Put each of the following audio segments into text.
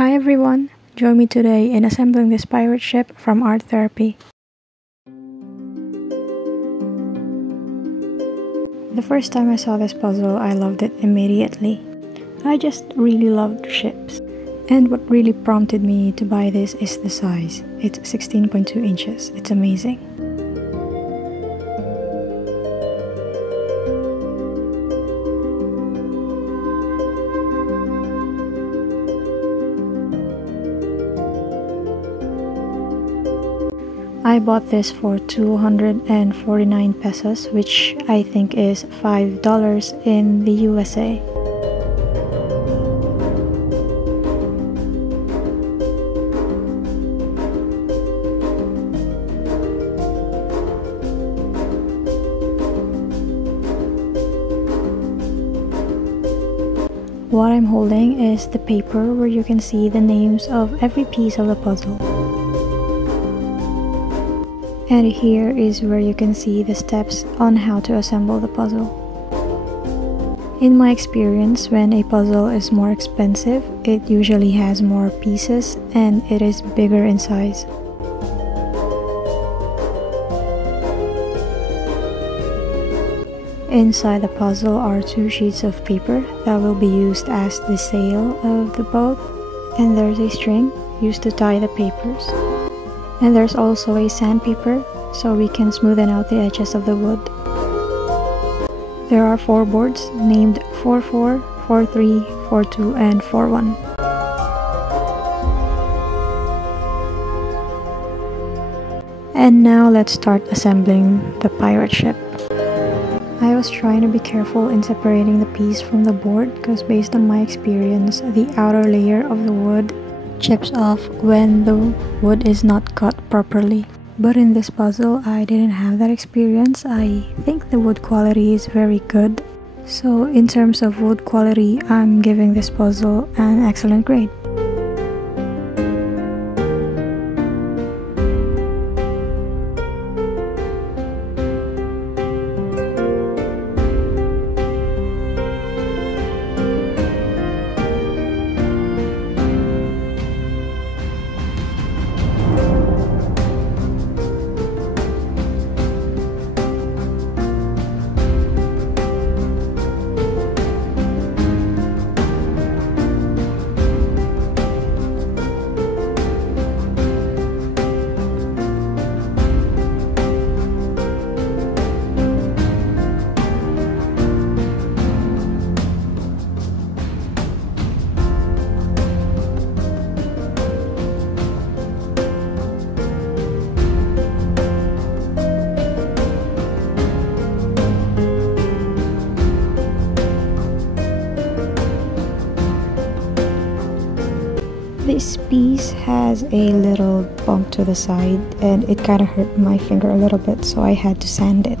Hi everyone, join me today in assembling this pirate ship from Artherapy. The first time I saw this puzzle, I loved it immediately. I just really loved ships. And what really prompted me to buy this is the size. It's 16.2 inches. It's amazing. I bought this for 249 pesos, which I think is $5 in the USA. What I'm holding is the paper where you can see the names of every piece of the puzzle. And here is where you can see the steps on how to assemble the puzzle. In my experience, when a puzzle is more expensive, it usually has more pieces and it is bigger in size. Inside the puzzle are two sheets of paper that will be used as the sail of the boat, and there's a string used to tie the papers. And there's also a sandpaper so we can smoothen out the edges of the wood. There are 4 boards named 44, 43, 42, and 41. And now let's start assembling the pirate ship. I was trying to be careful in separating the piece from the board because based on my experience, the outer layer of the wood chips off when the wood is not cut properly. But in this puzzle, I didn't have that experience. I think the wood quality is very good. So in terms of wood quality, I'm giving this puzzle an excellent grade. This piece has a little bump to the side and it kind of hurt my finger a little bit, so I had to sand it.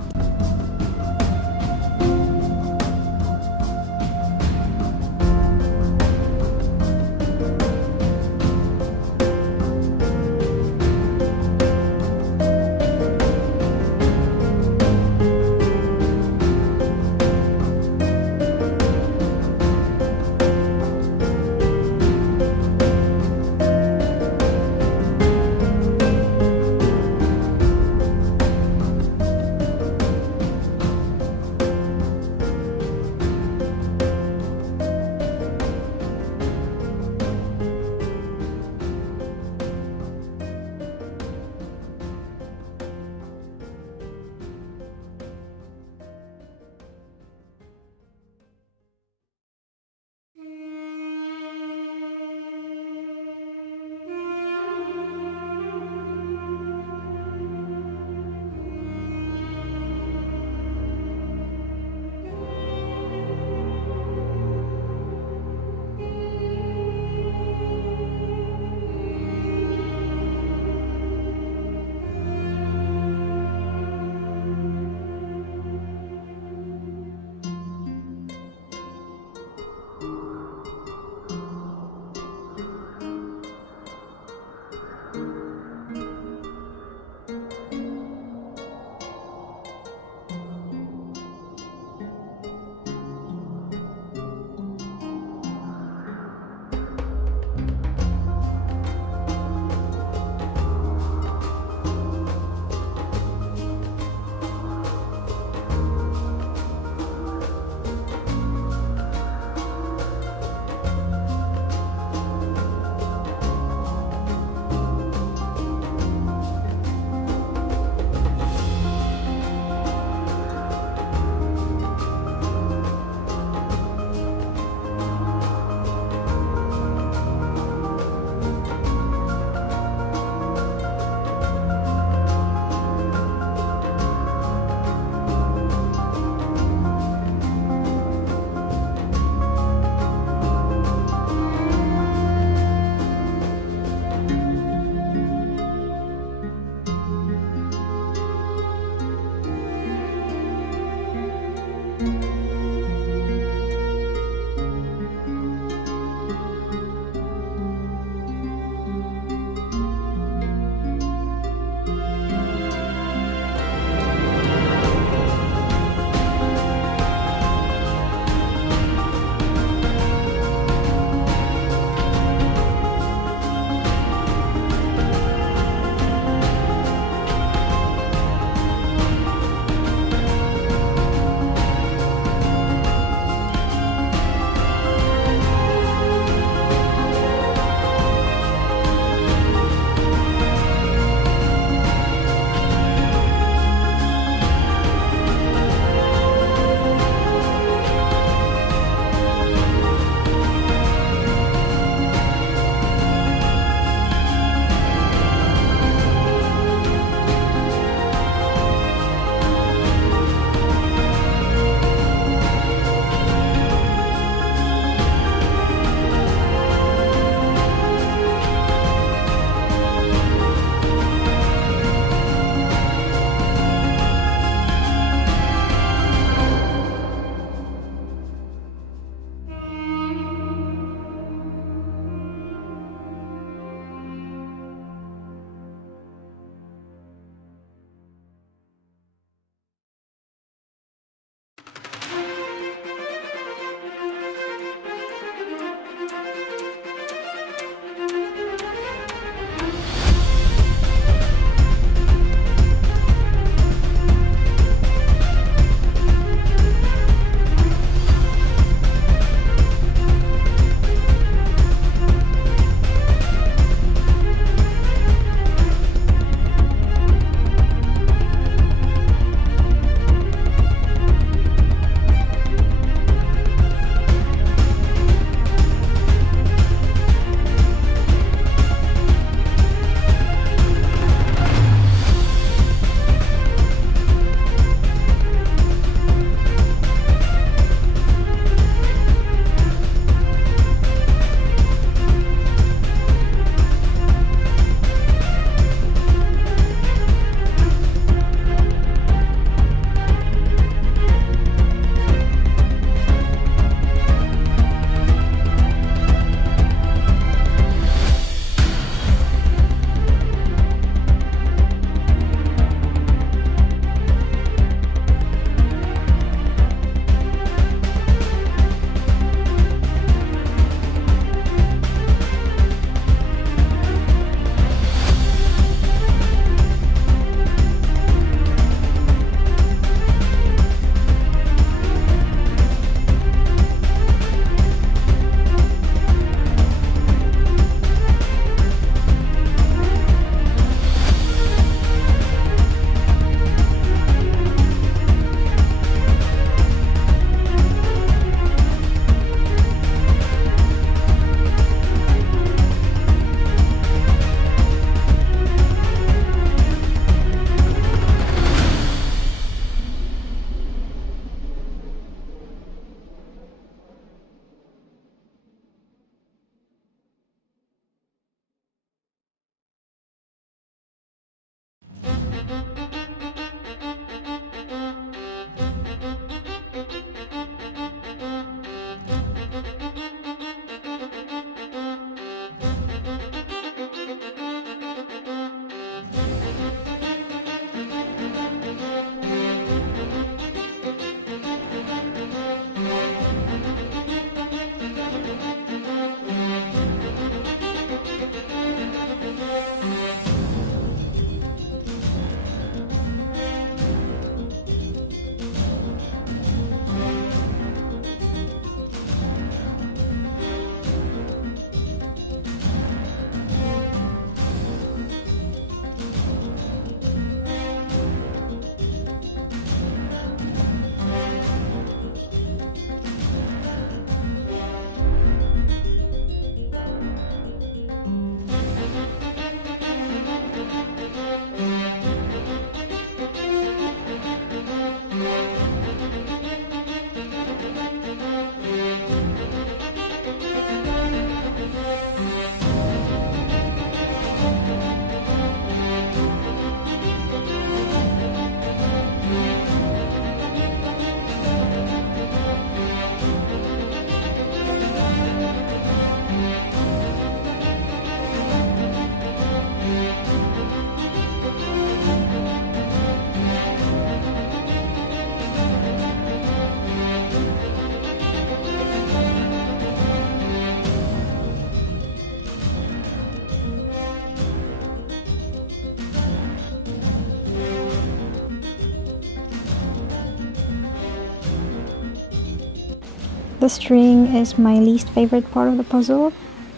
The string is my least favorite part of the puzzle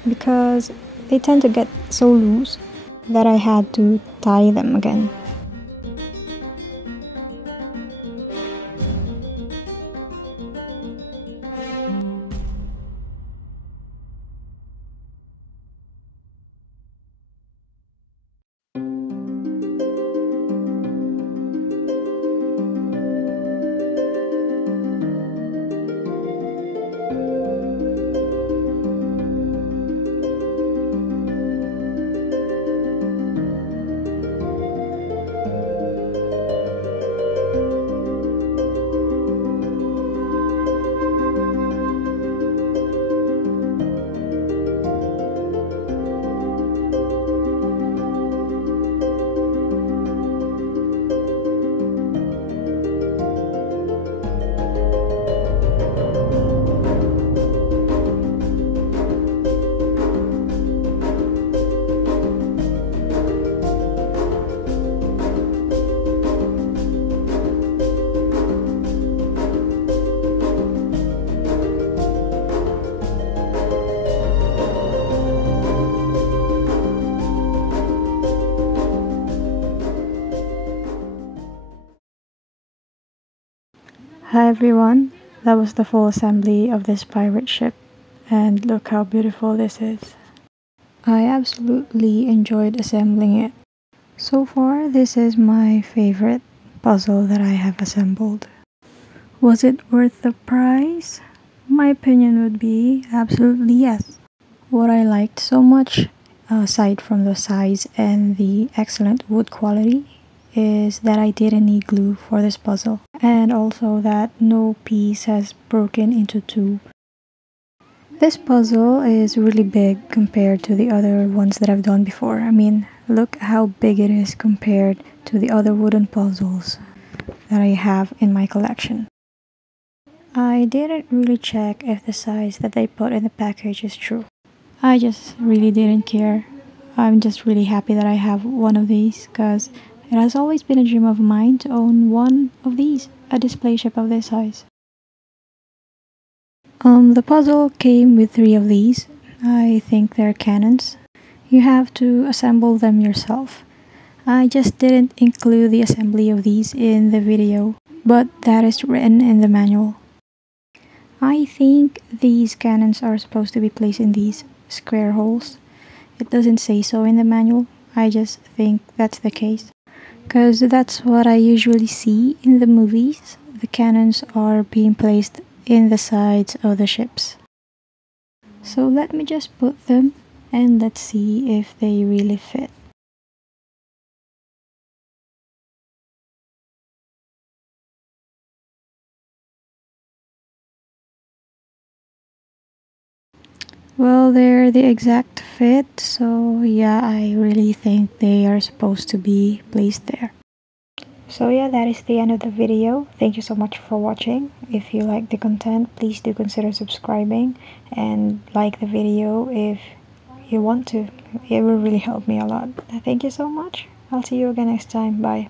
because they tend to get so loose that I had to tie them again. Hi everyone, that was the full assembly of this pirate ship, and look how beautiful this is. I absolutely enjoyed assembling it. So far, this is my favorite puzzle that I have assembled. Was it worth the price? My opinion would be absolutely yes. What I liked so much, aside from the size and the excellent wood quality, is that I didn't need glue for this puzzle, and also that no piece has broken into two. This puzzle is really big compared to the other ones that I've done before. I mean, look how big it is compared to the other wooden puzzles that I have in my collection. I didn't really check if the size that they put in the package is true. I just really didn't care. I'm just really happy that I have one of these because it has always been a dream of mine to own one of these, a display ship of this size. The puzzle came with 3 of these. I think they're cannons. You have to assemble them yourself. I just didn't include the assembly of these in the video, but that is written in the manual. I think these cannons are supposed to be placed in these square holes. It doesn't say so in the manual. I just think that's the case, because that's what I usually see in the movies. The cannons are being placed in the sides of the ships. So let me just put them and let's see if they really fit. Well, they're the exact fit, so yeah, I really think they are supposed to be placed there. So yeah, that is the end of the video. Thank you so much for watching. If you like the content, please do consider subscribing and like the video if you want to. It will really help me a lot. Thank you so much. I'll see you again next time. Bye.